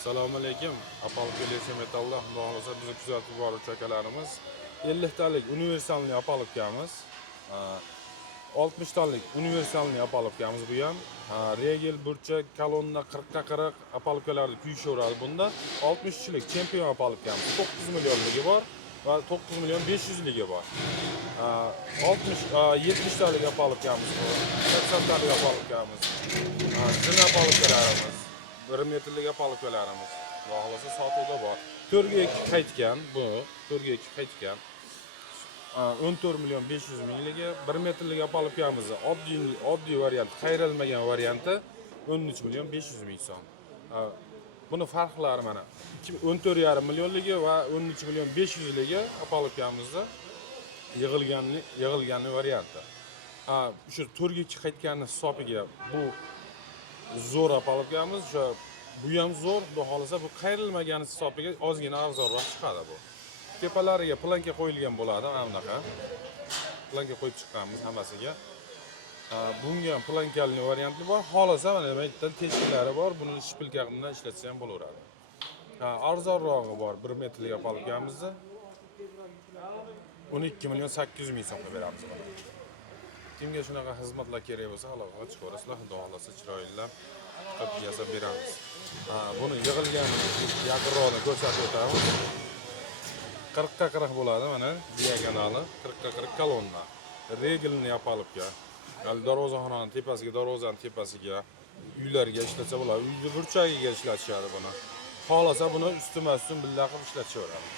Assalomu alaykum. Apollo Kelesi Metalda xudo xolasa bizni kuzatib boruvchi akalarimiz 50 talik universalni apologamiz. 60 talik universalni apologamiz bu ham. Regel burchak kolonna 40 ga 40 apologlarni kuyishaveradi bunda. 60 chilik chempion apologamiz 9 millionligi bor va 9 million 500 ligi bor. 70 talik apologamiz bor. 80 talik apologamiz. Zin apologlarimiz 1 metrlik apologlarimiz xudo xolasa sotuvda bor. 4 ga 2 qaytgan bu, 4 ga 2 qaytgan. 14 million 500 mingligi 1 metrlik apologamiz oddiy variant, qayrilmagan varianti 13 million 500 ming so'm. Buni farqlari mana 14,5 millionligi va 13 million 500 ligi apologamizda yig'ilgan varianti. Shu 4 ga 2 qaytganni hisobiga bu zo'r apologamiz, bu ham zo'r, xudo xolasa bu qayrilmagan hisobiga ozgina arzonroq chiqadi bu. Tepalariga planka qo'yilgan bo'ladi, mana bunaqa. Planka qo'yib chiqqanmiz hammasiga. Bunga ham plankali varianti bor. Xolasa mana bu yerdan teshiklari bor, buni shpilka bilan ishlatsa ham bo'laveradi. Arzonrog'i bor 1 metrlik apologamizni 12 million 800 ming so'mga beramiz. Kimga shunaqa xizmatlar kerak bo'lsa, aloqa chiqarasizlar, xudo xolasa chiroylilar qilib yasab beramiz. Buni yig'ilgan yaqinroqni ko'rsatib o'tamiz. 40 ga 40 bo'ladi mana, diagonali 40 ga 40 kolonna. Regelni apologga. Darvozaxonaning tepasiga, darvozaning tepasiga, uylarga ishlatsa bo'ladi. Uyni burchagiga ishlatishadi buni. Xolasa buni ustma-ustun billa qilib ishlatishaveradi.